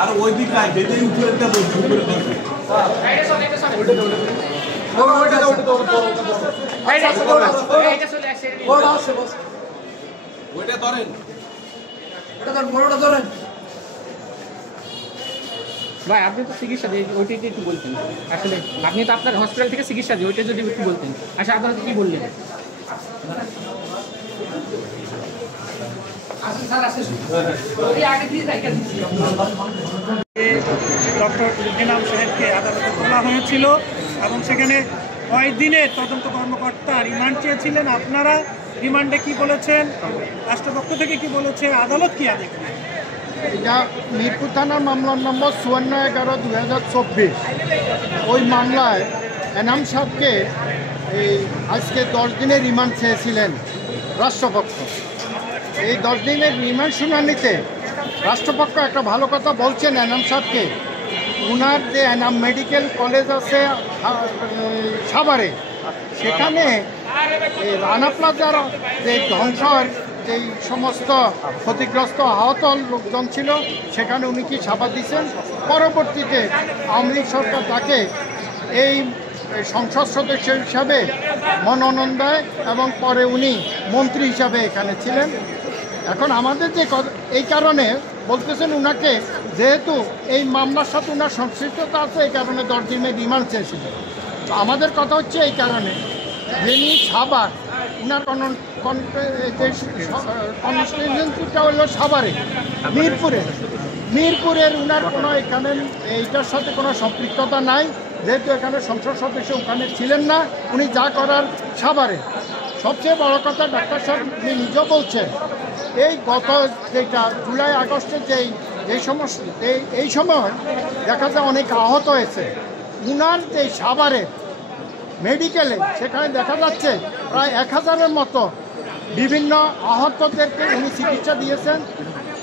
আর ওই দিকে যেটাই উপরেটা বলছি উপরে বলছি ওইটা ধরেন ভাই আপনি তো চিকিৎসা দিয়ে ওইটা একটু বলতেন আসলে আপনি তো আপনার হসপিটাল থেকে চিকিৎসা দিয়ে ওইটা যদি একটু বলতেন আচ্ছা আপনারা কি বললেন ডক্টর এনাম সাহেবকে আদালতে তোলা হয়েছিল এবং সেখানে কয়েকদিনের তদন্ত কর্মকর্তা রিমান্ড চেয়েছিলেন। আপনারা রিমান্ডে কি বলেছেন, রাষ্ট্রপক্ষ থেকে কি বলেছে, আদালত কি আদেশ? এটা মিরপুর থানার মামলার নম্বর 54/11/2024। ওই মামলায় এনাম সাহেবকে আজকে 10 দিনের রিমান্ড চেয়েছিলেন রাষ্ট্রপক্ষ। এই 10 দিনের রিমান্ড শুনানিতে রাষ্ট্রপক্ষ একটা ভালো কথা বলছেন এনাম সাহেবকে, উনার যে এনাম মেডিকেল কলেজ আছে সাভারে, সেখানে রানা প্লাজার যে ধ্বংসের যেই সমস্ত ক্ষতিগ্রস্ত আহত লোকজন ছিল সেখানে উনি কি সাবাদ দিচ্ছেন। পরবর্তীতে আওয়ামী লীগ সরকার তাকে এই সংসদ সদস্য হিসাবে মনোনয়ন দেয় এবং পরে উনি মন্ত্রী হিসাবে এখানে ছিলেন। এখন আমাদের যে এই কারণে বলতেছেন উনাকে, যেহেতু এই মামলার সাথে উনার সংশ্লিষ্টতা আছে, এই কারণে 10 দিনের রিমান্ড চেয়েছিল। আমাদের কথা হচ্ছে এই কারণে যিনি সাভার, উনার কনস্টিটিউয়েন্সিটা হলো সাভারে, মিরপুরের উনার কোনো এখানে এইটার সাথে কোনো সম্পৃক্ততা নাই। যেহেতু এখানে সংসদ সদস্য ওখানে ছিলেন না, উনি যা করার সাভারে। সবচেয়ে বড় কথা, ডাক্তার সাহেব উনি নিজেও বলছেন এই গত যেটা জুলাই আগস্টে যেই সমস্ত এই সময় দেখা যায় অনেক আহত হয়েছে। উনার যে সাভারে মেডিকেলে সেখানে দেখা যাচ্ছে প্রায় 1000-এর মতো বিভিন্ন আহতদেরকে উনি চিকিৎসা দিয়েছেন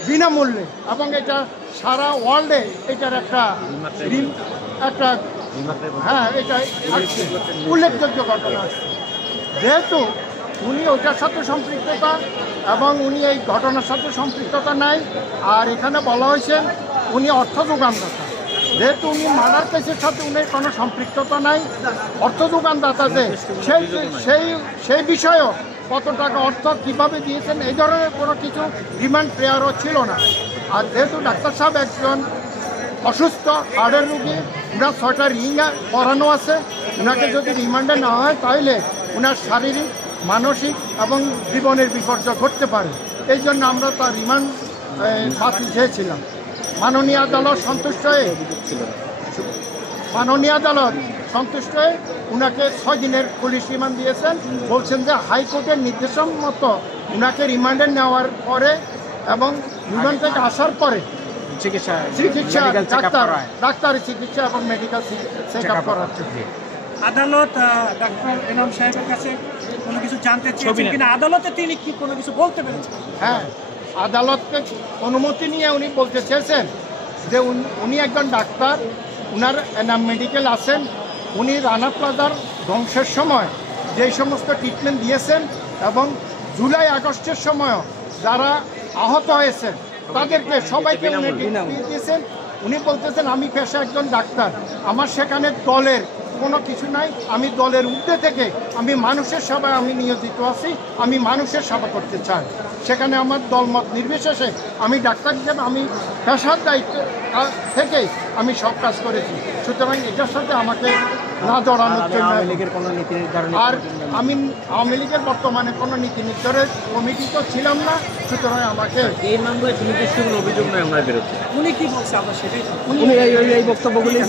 বিনামূল্যে, এবং এটা সারা ওয়ার্ল্ডে এটার একটা এটা উল্লেখযোগ্য ঘটনা আছে। যেহেতু উনি ওইটার সাথে সম্পৃক্ততা এবং উনি এই ঘটনার সাথে সম্পৃক্ততা নাই, আর এখানে বলা হয়েছে উনি অর্থ যোগানদাতা। যেহেতু উনি মার্ডার কেসের সাথে উনি কোনো সম্পৃক্ততা নাই, অর্থ যোগানদাতা যে সেই বিষয়েও কত টাকা অর্থ কীভাবে দিয়েছেন এই ধরনের কোনো কিছু রিমান্ড প্রেয়ারও ছিল না। আর যেহেতু ডাক্তার সাহেব একজন অসুস্থ হার্টের রুগী, উনার 6টা রিং করানো আছে, ওনাকে যদি রিমান্ডে না হয় তাহলে ওনার শারীরিক, মানসিক এবং জীবনের বিপর্যয় ঘটতে পারে। এই জন্য আমরা তার রিমান্ড বাতিল চেয়েছিলাম। মাননীয় আদালত সন্তুষ্ট হয়ে উনাকে 6 দিনের পুলিশ রিমান্ড দিয়েছেন। বলছেন যে হাইকোর্টের নির্দেশন মতো উনাকে রিমান্ডে নেওয়ার পরে এবং রিমান্ড থেকে আসার পরে চিকিৎসা ডাক্তারি চিকিৎসা এবং মেডিকেল চেক আপ করার জন্য আদালত ডাক্তার এনাম সাহেবের কাছে কোনো কিছু জানতে চেয়েছেন কিনা, আদালতে তিনি কি কোনো কিছু বলতে পেরেছেন? হ্যাঁ, আদালতকে অনুমতি নিয়ে উনি বলতে চেয়েছেন যে উনি একজন ডাক্তার, উনার এনাম মেডিকেল আছেন, উনি রানা প্লাজার ধ্বংসের সময় যেই সমস্ত ট্রিটমেন্ট দিয়েছেন এবং জুলাই আগস্টের সময়ও যারা আহত হয়েছেন তাদেরকে সবাইকে উনি দিয়েছেন। উনি বলতেছেন আমি পেশা একজন ডাক্তার, আমার সেখানে দলের কোনো কিছু নাই, আমি দলের ঊর্ধ্বে থেকে আমি মানুষের সেবায় আমি নিয়োজিত আছি, আমি মানুষের সেবা করতে চাই। সেখানে আমার দলমত নির্বিশেষে আমি ডাক্তার হিসেবে আমি পেশার দায়িত্ব থেকেই আমি সব কাজ করেছি। সুতরাং এটার সাথে আমাকে না জড়ানোর জন্য, আর আমি আওয়ামী লীগের বর্তমানে কোনো নীতি নির্ধারণের কমিটি তো ছিলাম না, সুতরাং আমাকে এই মামলায় সুনির্দিষ্ট কোনো অভিযোগ নয় আমরা বেরোচ্ছি। উনি কি বলছে আমরা সেটাই এই বক্তব্যগুলি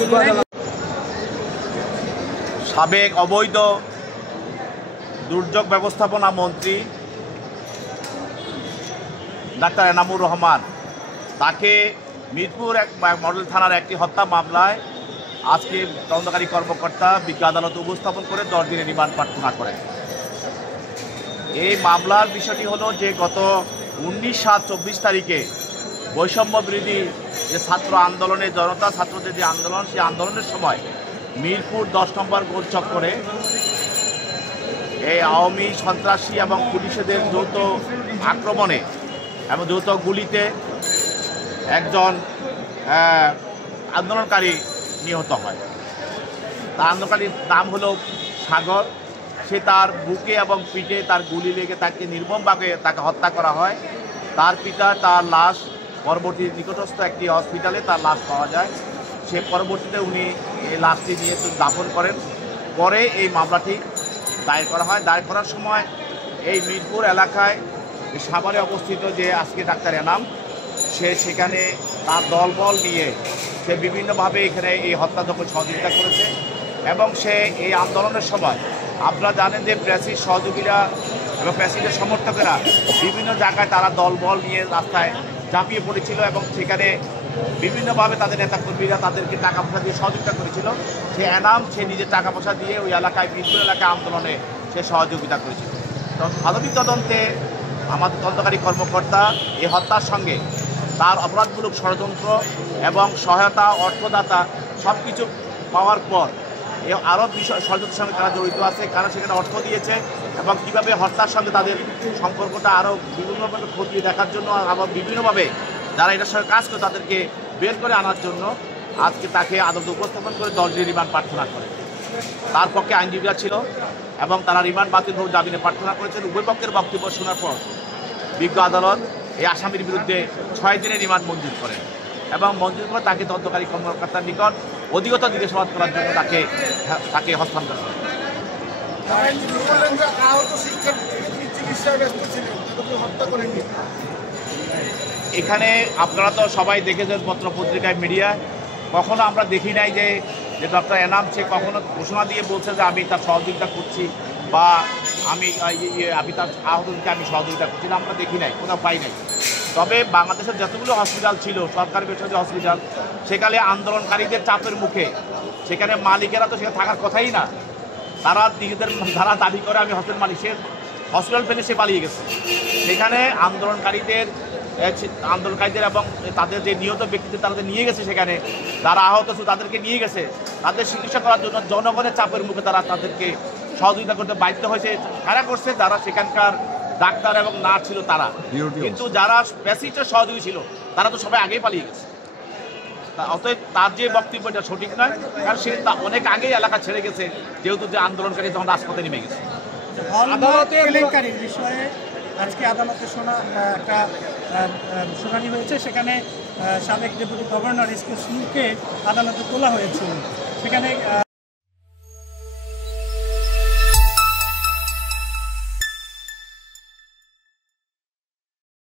সাবেক অবৈধ দুর্যোগ ব্যবস্থাপনা মন্ত্রী ডাক্তার এনামুর রহমান, তাকে মিরপুর মডেল থানার একটি হত্যা মামলায় আজকে তদন্তকারী কর্মকর্তা বিজ্ঞ আদালতে উপস্থাপন করে 10 দিনের রিমান্ড প্রার্থনা করেন। এই মামলার বিষয়টি হলো যে গত 19/7/24 তারিখে বৈষম্য বিরোধী যে ছাত্র আন্দোলনে জনতা ছাত্রদের যে আন্দোলন, সেই আন্দোলনের সময় মিরপুর 10 নম্বর গোল চক্করে এই আওয়ামী সন্ত্রাসী এবং পুলিশদের যৌথ আক্রমণে এবং যৌথ গুলিতে একজন আন্দোলনকারী নিহত হয়। তার আন্দোলনকারীর নাম হলো সাগর। সে তার বুকে এবং পিঠে তার গুলি লেগে তাকে নির্মমভাবে তাকে হত্যা করা হয়। তার পিতা তার লাশ পরবর্তী নিকটস্থ একটি হসপিটালে তার লাশ পাওয়া যায়। সে পরবর্তীতে উনি এই লাশটি নিয়ে দাফন করেন। পরে এই মামলাটি দায়ের করা হয়। দায়ের করার সময় এই মিরপুর এলাকায় সাভারে অবস্থিত যে আজকে ডাক্তার এনাম, সে সেখানে তার দলবল নিয়ে সে বিভিন্নভাবে এখানে এই হত্যাযজ্ঞ সহযোগিতা করেছে এবং সে এই আন্দোলনের সময় আপনারা জানেন যে প্রেসির সহযোগীরা এবং প্রেসিডের সমর্থকেরা বিভিন্ন জায়গায় তারা দলবল নিয়ে রাস্তায় ঝাঁপিয়ে পড়েছিল এবং সেখানে বিভিন্নভাবে তাদের নেতাকর্মীরা তাদেরকে টাকা পয়সা দিয়ে সহযোগিতা করেছিল। সে এনাম সে নিজের টাকা পয়সা দিয়ে ওই এলাকায় মিরপুর এলাকায় আন্দোলনে সে সহযোগিতা করেছিল। তো প্রাথমিক তদন্তে আমাদের তদন্তকারী কর্মকর্তা এই হত্যার সঙ্গে তার অপরাধমূলক ষড়যন্ত্র এবং সহায়তা অর্থদাতা সব কিছু পাওয়ার পর আরও বিষয় ষড়যন্ত্রের সঙ্গে তারা জড়িত আছে, কারা সেখানে অর্থ দিয়েছে এবং কীভাবে হত্যার সঙ্গে তাদের সম্পর্কটা আরও বিভিন্নভাবে খতিয়ে দেখার জন্য আবার বিভিন্নভাবে যারা এটার সঙ্গে কাজ করে তাদেরকে বের করে আনার জন্য আজকে তাকে আদালতে উপস্থাপন করে 10 দিনের রিমান্ড প্রার্থনা করে। তার পক্ষে আইনজীবীরা ছিল এবং তারা রিমান্ড বাতিলভাবে জামিনে প্রার্থনা করেছেন। উভয় পক্ষের বক্তব্য শোনার পর বিজ্ঞ আদালত এই আসামির বিরুদ্ধে 6 দিনের রিমান্ড মঞ্জুর করেন এবং মঞ্জুর করে তাকে তদন্তকারী কর্মকর্তার নিকট অধিকতর জিজ্ঞাসাবাদ করার জন্য তাকে হস্তান্তর করেন। এখানে আপনারা তো সবাই দেখেছেন পত্র পত্রিকায় মিডিয়ায়, কখনো আমরা দেখি নাই যে ডক্টর এনাম সে কখনো ঘোষণা দিয়ে বলছে যে আমি তার সহযোগিতা করছি বা আমি তার আহতকে আমি সহযোগিতা করছি না, আমরা দেখি নাই, কোথাও পাই নাই। তবে বাংলাদেশের যতগুলো হসপিটাল ছিল সরকারি বেসরকারি হসপিটাল, সেখানে আন্দোলনকারীদের চাপের মুখে সেখানে মালিকেরা তো সেখানে থাকার কথাই না, তারা নিজেদের যারা দাবি করে আমি হসপিটাল মালিক, সে হসপিটাল ফেলে সে পালিয়ে গেছে। সেখানে আন্দোলনকারীদের এবং তাদের যে নিহত ব্যক্তিদের তাদের নিয়ে গেছে, সেখানে যারা আহত ছিল তাদেরকে নিয়ে গেছে, তাদের চিকিৎসা করার জন্য জনগণের চাপের মুখে তারা তাদেরকে সহযোগিতা করতে বাধ্য হয়েছে। কারা করছে? যারা সেখানকার ডাক্তার এবং নার্স ছিল তারা, কিন্তু যারা প্যাসেঞ্জার সহযোগী ছিল তারা তো সবাই আগেই পালিয়ে গেছে। অতএব তার যে বক্তব্যটা সঠিক নয়, কারণ সে অনেক আগেই এলাকা ছেড়ে গেছে, যেহেতু যে আন্দোলনকারী তখন রাজপথে নেমে গেছে। কেলেঙ্কারির বিষয়ে আজকে আদালতে একটা শুনানি হয়েছে, সেখানে সাবেক ডেপুটি গভর্নর এস কে সিংকে আদালতে তোলা হয়েছিল। সেখানে